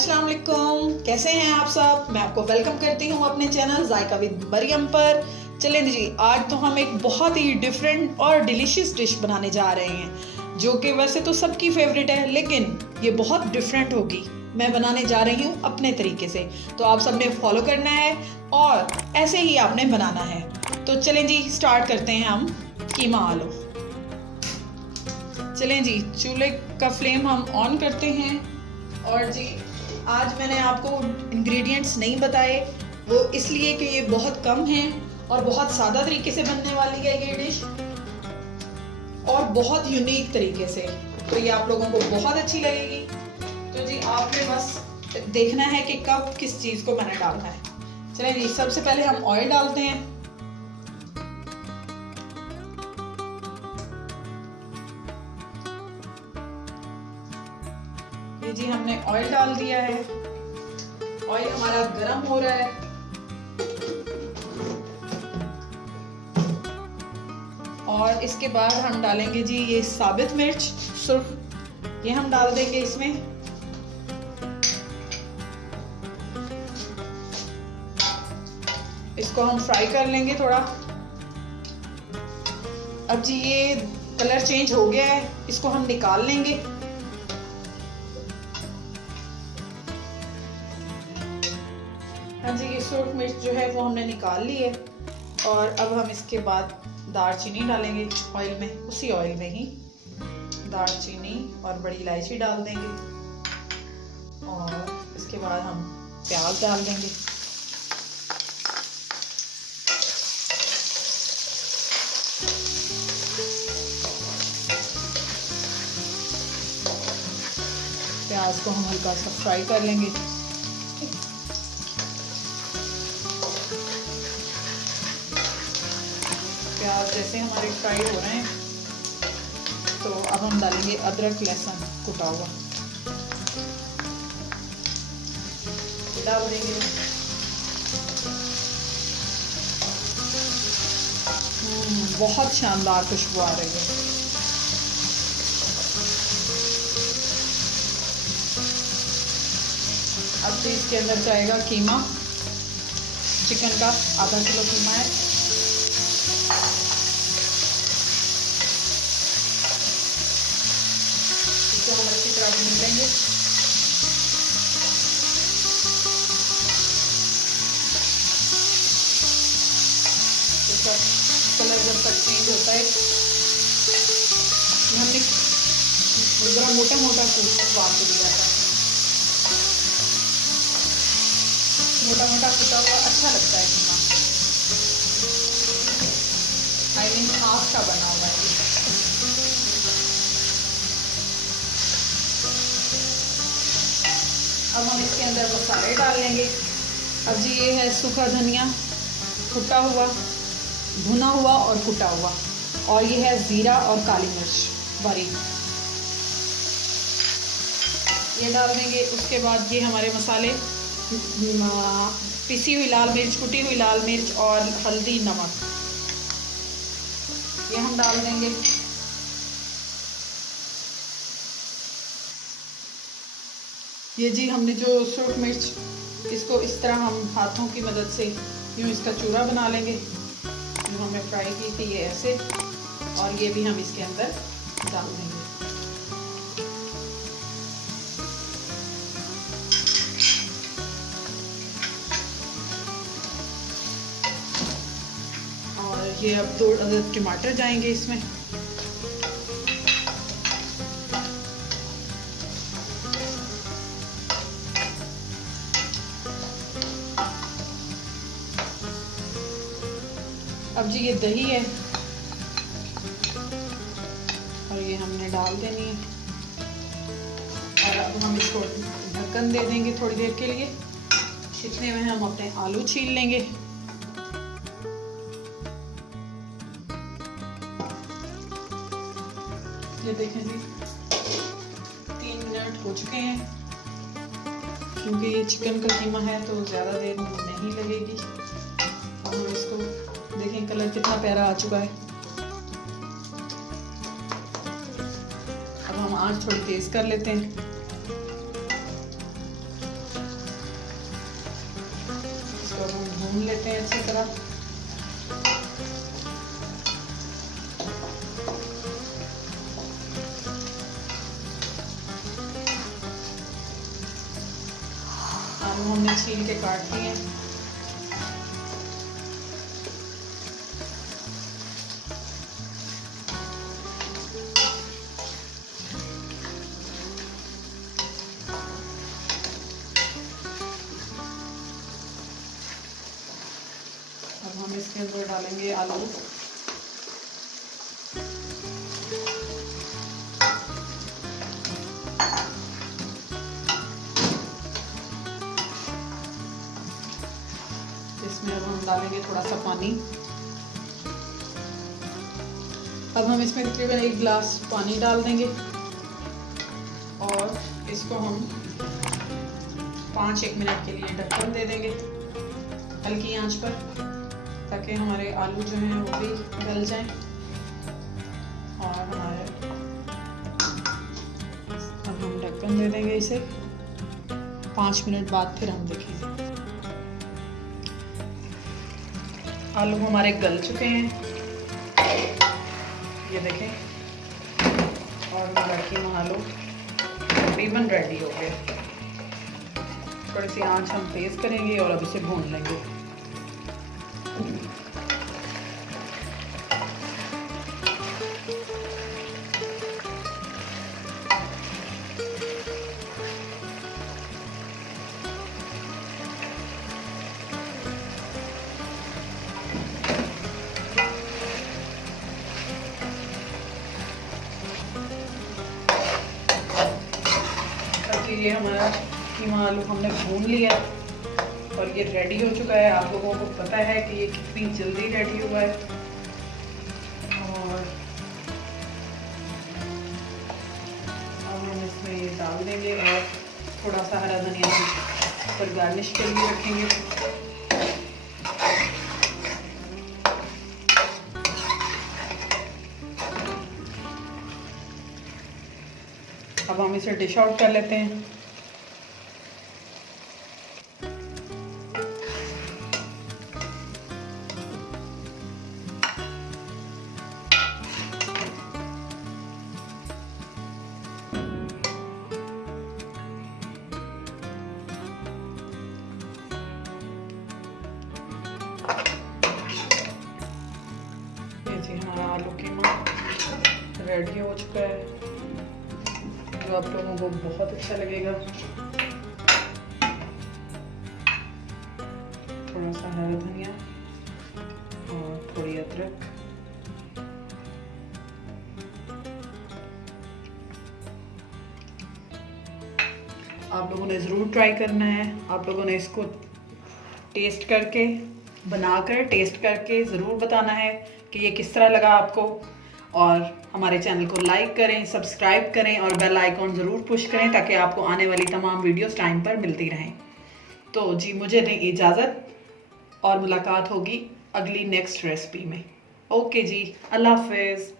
अस्सलाम वालेकुम, कैसे हैं आप सब। मैं आपको वेलकम करती हूं अपने चैनल जायका विद मरियम पर। चलें जी, आज तो हम एक बहुत ही डिफरेंट और डिलीशियस डिश बनाने जा रहे हैं जो कि वैसे तो सबकी फेवरेट है, लेकिन ये बहुत डिफरेंट होगी। मैं बनाने जा रही हूँ अपने तरीके से, तो आप सबने फॉलो करना है और ऐसे ही आपने बनाना है। तो चलें जी, स्टार्ट करते हैं हम कीमा आलू। चलें जी, चूल्हे का फ्लेम हम ऑन करते हैं। और जी, आज मैंने आपको इंग्रेडिएंट्स नहीं बताए, वो इसलिए कि ये बहुत कम हैं और बहुत सादा तरीके से बनने वाली है ये डिश, और बहुत यूनिक तरीके से। तो ये आप लोगों को बहुत अच्छी लगेगी। तो जी, आपने बस देखना है कि कब किस चीज़ को मैंने डालना है। चलिए जी, सबसे पहले हम ऑयल डालते हैं। ये जी, हमने ऑयल डाल दिया है। ऑयल हमारा गरम हो रहा है। और इसके बाद हम डालेंगे जी ये साबित मिर्च सुर्ख, ये हम डाल देंगे इसमें। इसको हम फ्राई कर लेंगे थोड़ा। अब जी, ये कलर चेंज हो गया है, इसको हम निकाल लेंगे। हाँ जी, ये सुर्ख मिर्च जो है वो हमने निकाल ली है। और अब हम इसके बाद दालचीनी डालेंगे ऑयल में, उसी ऑयल में ही दालचीनी और बड़ी इलायची डाल देंगे। और इसके बाद हम प्याज डाल देंगे। प्याज को हम हल्का सा फ्राई कर लेंगे। प्याज जैसे हमारे फ्राई हो रहे हैं, तो अब हम डालेंगे अदरक लहसुन कुटा हुआ, डाल देंगे। बहुत शानदार खुशबू आ रही है। अब तो इसके अंदर जाएगा कीमा। चिकन का आधा किलो कीमा है। इसे हम अच्छी तरह भून लेंगे। इसका कलर जब तक चेंज होता है, हमने जरा मोटा मोटा काट दिया था। मोटा मोटा कुटा हुआ अच्छा लगता है कीमा। आई मीन हाफ का बना हुआ है। अब हम इसके अंदर मसाले डाल लेंगे। अब जी, ये है सूखा धनिया कुटा हुआ, भुना हुआ और कुटा हुआ, और ये है जीरा और काली मिर्च बारीक, ये डाल देंगे। उसके बाद ये हमारे मसाले, पिसी हुई लाल मिर्च, कुटी हुई लाल मिर्च और हल्दी, नमक, ये हम डाल देंगे। ये जी, हमने जो सुर्ख मिर्च, इसको इस तरह हम हाथों की मदद से यूँ इसका चूरा बना लेंगे। जो हमने फ्राई की थी ये ऐसे, और ये भी हम इसके अंदर डाल देंगे। और ये अब 2 अदद टमाटर जाएंगे इसमें। अब जी, ये दही है और ये हमने डाल देनी है। और अब हम इसको ढक्कन दे देंगे थोड़ी देर के लिए। इतने में हम अपने आलू छील लेंगे। ये देखें जी, 3 मिनट हो चुके हैं। क्योंकि ये चिकन का कीमा है तो ज़्यादा देर नहीं लगेगी। अब हम इसको देखें, कलर कितना प्यारा आ चुका है। अब हम आंच थोड़ी तेज कर लेते हैं। आलू हमने छील के काट लिए हैं। अब हम इसके अंदर डालेंगे आलू। इसमें अब हम डालेंगे थोड़ा सा पानी। अब हम इसमें तकरीबन 1 गिलास पानी डाल देंगे और इसको हम 5-1 मिनट के लिए ढक्कन दे देंगे हल्की आंच पर, ताकि हमारे आलू जो हैं वो भी गल जाएं और हमारे। अब हम ढक्कन दे देंगे इसे। 5 मिनट बाद फिर हम देखेंगे। आलू हमारे गल चुके हैं, ये देखें, और हमारा कीमा आलू तकरीबन रेडी हो गया। थोड़ी सी आंच हम तेज करेंगे और अब इसे भून लेंगे। ये हमारा कीमा आलू हमने भून लिया और ये रेडी हो चुका है। आप लोगों को पता है कि ये कितनी जल्दी रेडी हुआ है। और अब हम इसमें ये डाल देंगे और थोड़ा सा हरा धनिया पर गार्निश के लिए रखेंगे। अब हम इसे डिश आउट कर लेते हैं। ये जी हमारा आलू कीमा रेडी हो चुका है, जो आप लोगों को बहुत अच्छा लगेगा। थोड़ा सा हरा धनिया और थोड़ी अदरक। आप लोगों ने ज़रूर ट्राई करना है। आप लोगों ने इसको टेस्ट करके, बनाकर टेस्ट करके ज़रूर बताना है कि ये किस तरह लगा आपको। और हमारे चैनल को लाइक करें, सब्सक्राइब करें और बेल आइकॉन ज़रूर पुश करें, ताकि आपको आने वाली तमाम वीडियोस टाइम पर मिलती रहें। तो जी मुझे दें इजाज़त और मुलाकात होगी अगली नेक्स्ट रेसिपी में। ओके जी, अल्लाह हाफ़िज़।